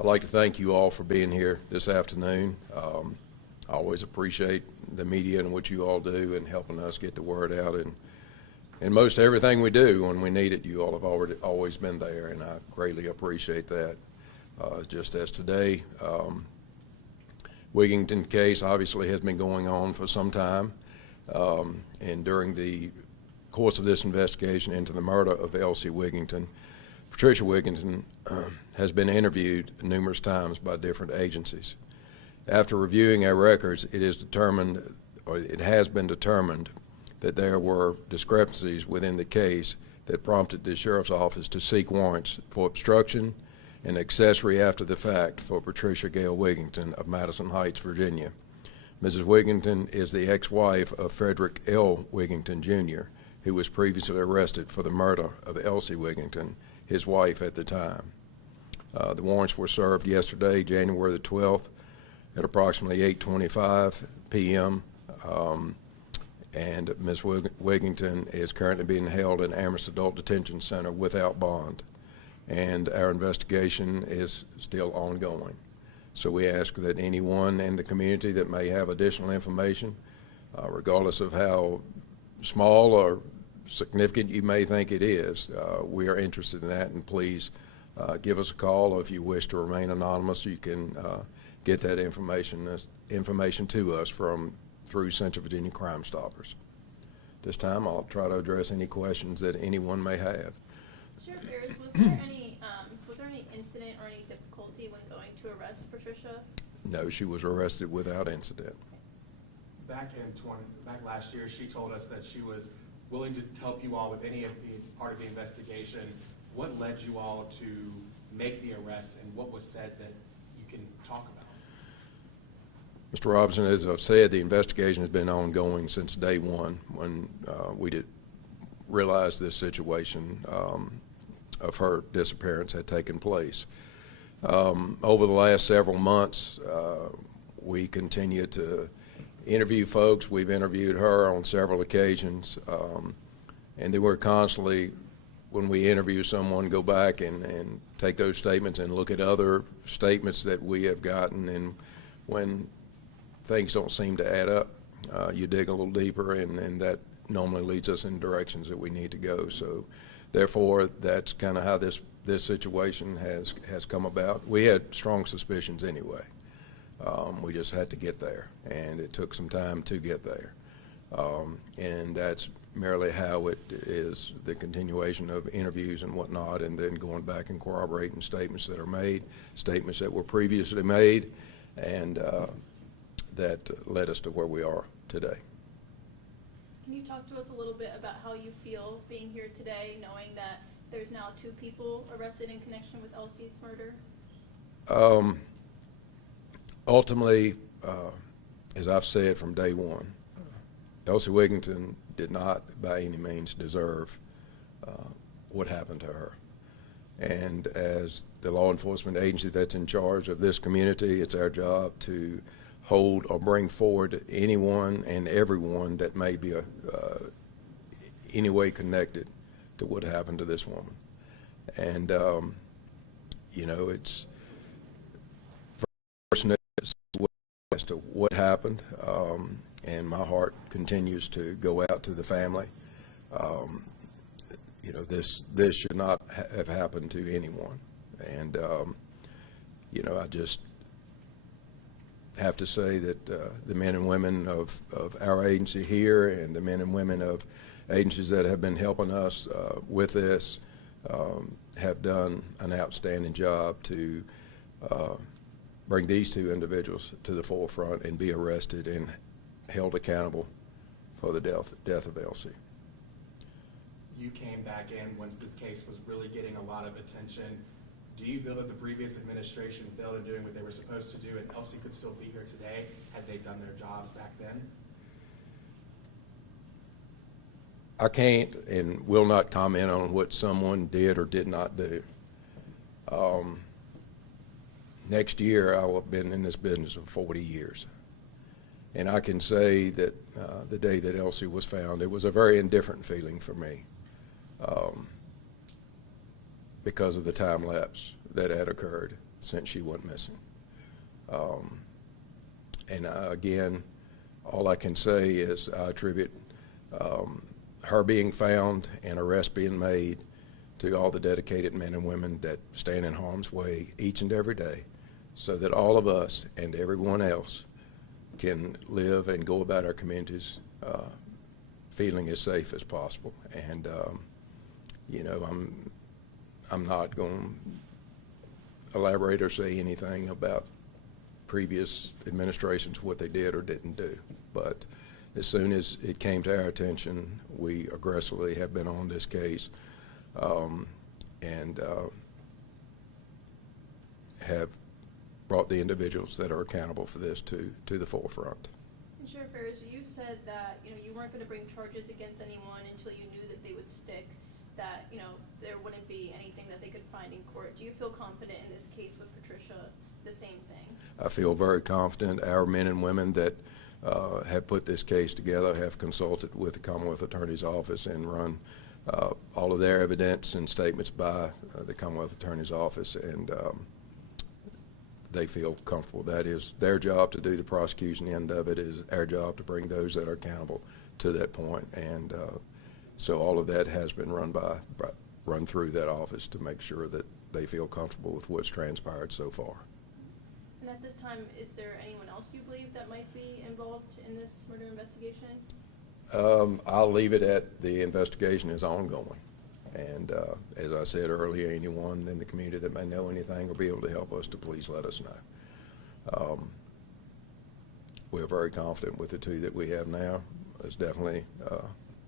I'd like to thank you all for being here this afternoon. I always appreciate the media and what you all do and helping us get the word out. And most everything we do, when we need it, you all have always been there, and I greatly appreciate that. Just as today, Wiggington case obviously has been going on for some time, and during the course of this investigation into the murder of Elsie Wiggington, Patricia Wiggington has been interviewed numerous times by different agencies. After reviewing our records, it has been determined that there were discrepancies within the case that prompted the Sheriff's Office to seek warrants for obstruction and accessory after the fact for Patricia Gail Wiggington of Madison Heights, Virginia. Mrs. Wiggington is the ex-wife of Frederick L. Wiggington, Jr., who was previously arrested for the murder of Elsie Wiggington, his wife at the time. The warrants were served yesterday, January the 12th, at approximately 8:25 p.m., and Ms. Wiggington is currently being held in Amherst Adult Detention Center without bond, and our investigation is still ongoing. So we ask that anyone in the community that may have additional information, regardless of how small or significant you may think it is, we are interested in that, and please give us a call, or if you wish to remain anonymous, you can get that information to us through Central Virginia Crime Stoppers. This time I'll try to address any questions that anyone may have. Sheriff Ayers, was there any incident or any difficulty when going to arrest Patricia? No, she was arrested without incident. Back last year, she told us that she was willing to help you all with any of the part of the investigation. What led you all to make the arrest, and what was said that you can talk about? Mr. Robinson, as I've said, the investigation has been ongoing since day one when we did realize this situation of her disappearance had taken place. Over the last several months, we continue to interview folks. We've interviewed her on several occasions, and then we're constantly, when we interview someone, go back and take those statements and look at other statements that we have gotten, and when things don't seem to add up, you dig a little deeper, and that normally leads us in directions that we need to go. So therefore, that's kind of how this situation has come about. We had strong suspicions anyway. We just had to get there, and it took some time to get there. And that's merely how it is, the continuation of interviews and whatnot, and then going back and corroborating statements that are made, statements that were previously made, and that led us to where we are today. Can you talk to us a little bit about how you feel being here today, knowing that there's now 2 people arrested in connection with Elsie's murder? Ultimately, as I've said from day one, Elsie Wiggington did not by any means deserve what happened to her. And as the law enforcement agency that's in charge of this community, it's our job to hold or bring forward anyone and everyone that may be any way connected to what happened to this woman. And you know, it's fortunate as to what happened, and my heart continues to go out to the family. You know, this should not have happened to anyone, and you know, I just have to say that the men and women of our agency here, and the men and women of agencies that have been helping us with this, have done an outstanding job to bring these 2 individuals to the forefront and be arrested and held accountable for the death of Elsie. You came back in once this case was really getting a lot of attention. Do you feel that the previous administration failed in doing what they were supposed to do, and Elsie could still be here today had they done their jobs back then? I can't and will not comment on what someone did or did not do. Next year, I will have been in this business for 40 years. And I can say that the day that Elsie was found, it was a very indifferent feeling for me because of the time lapse that had occurred since she went missing. Again, all I can say is I attribute her being found and arrest being made to all the dedicated men and women that stand in harm's way each and every day so that all of us and everyone else can live and go about our communities feeling as safe as possible. And, you know, I'm not going to elaborate or say anything about previous administrations, what they did or didn't do. But as soon as it came to our attention, we aggressively have been on this case and have brought the individuals that are accountable for this to the forefront. And Sheriff Ferris, you said that you weren't going to bring charges against anyone until you knew that they would stick, that there wouldn't be anything that they could find in court. Do you feel confident in this case with Patricia? The same thing? I feel very confident. Our men and women that have put this case together have consulted with the Commonwealth Attorney's Office and run all of their evidence and statements by the Commonwealth Attorney's Office, and they feel comfortable. That is their job to do the prosecution end of it. Is our job to bring those that are accountable to that point. And so all of that has been run through that office to make sure that they feel comfortable with what's transpired so far. And at this time, is there anyone else you believe that might be involved in this murder investigation? I'll leave it at the investigation is ongoing. And as I said earlier, anyone in the community that may know anything or be able to help us, to please let us know. We're very confident with the two that we have now. There's definitely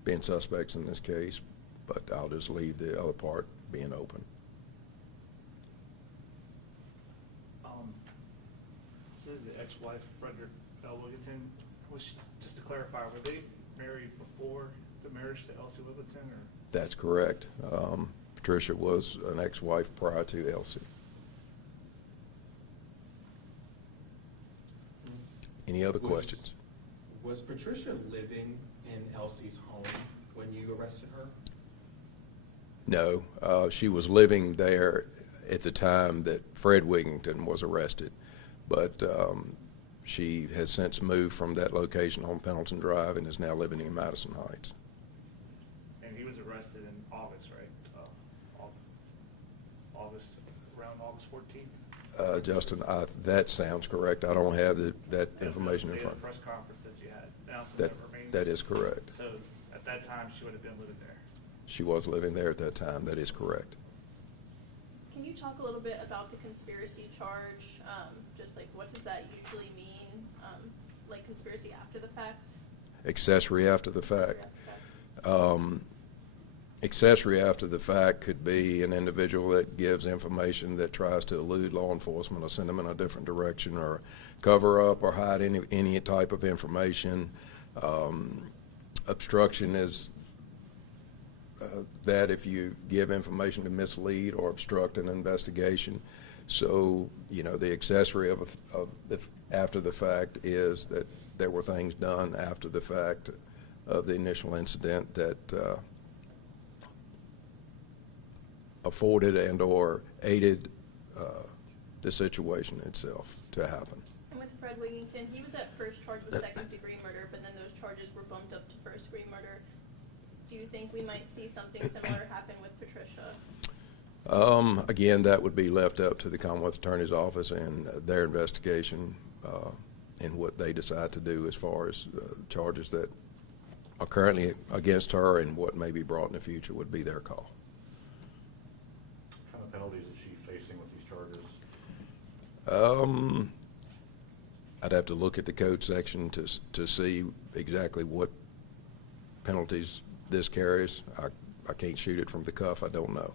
being suspects in this case, but I'll just leave the other part being open. This is the ex-wife, Frederick Wiggington. Just to clarify, were they married before the marriage to Elsie Wiggington? Or? That's correct. Patricia was an ex-wife prior to Elsie. Any other questions? Was Patricia living in Elsie's home when you arrested her? No, she was living there at the time that Fred Wiggington was arrested, but she has since moved from that location on Pendleton Drive and is now living in Madison Heights. And he was arrested in August, right? Around August 14th? Justin, that sounds correct. I don't have that information in front of me. The press conference that you had announced that remains. That is correct. So at that time, she would have been living there. She was living there at that time. That is correct. Can you talk a little bit about the conspiracy charge? Just like what does that usually mean? Like conspiracy after the fact? Accessory after the fact. Accessory after the fact could be an individual that gives information that tries to elude law enforcement or send them in a different direction or cover up or hide any type of information. Obstruction is that if you give information to mislead or obstruct an investigation. So, the accessory of after the fact is that there were things done after the fact of the initial incident that afforded and or aided the situation itself to happen. And with Fred Wiggington, he was at first charged with second-degree murder, but then those charges were bumped up to first-degree murder. Do you think we might see something similar happen with Patricia? Again, that would be left up to the Commonwealth Attorney's Office and their investigation and what they decide to do as far as charges that are currently against her and what may be brought in the future would be their call. What kind of penalties is she facing with these charges? I'd have to look at the code section to see exactly what penalties this carries. I can't shoot it from the cuff. I don't know.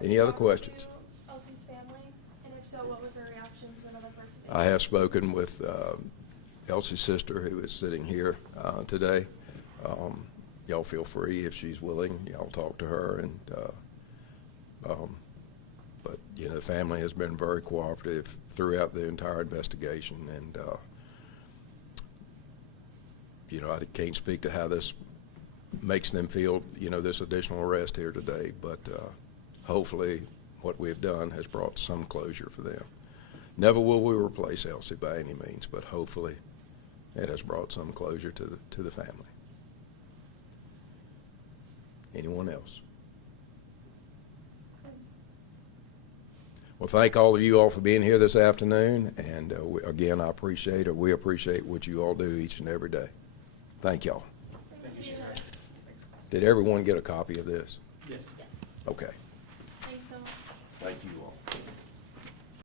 Any other questions? Elsie's family, and if so, what was their reaction to another person? I have spoken with Elsie's sister, who is sitting here today. Y'all feel free, if she's willing, y'all talk to her. And but the family has been very cooperative throughout the entire investigation, and I can't speak to how this makes them feel, you know, this additional arrest here today. But hopefully what we have done has brought some closure for them. Never will we replace Elsie by any means, but hopefully it has brought some closure to the family. Anyone else? Well, thank all of you all for being here this afternoon, and again, I appreciate it. We appreciate what you all do each and every day. Thank y'all. Thank you, Sheriff. Did everyone get a copy of this? Yes. Okay. Thanks so much. Thank you all.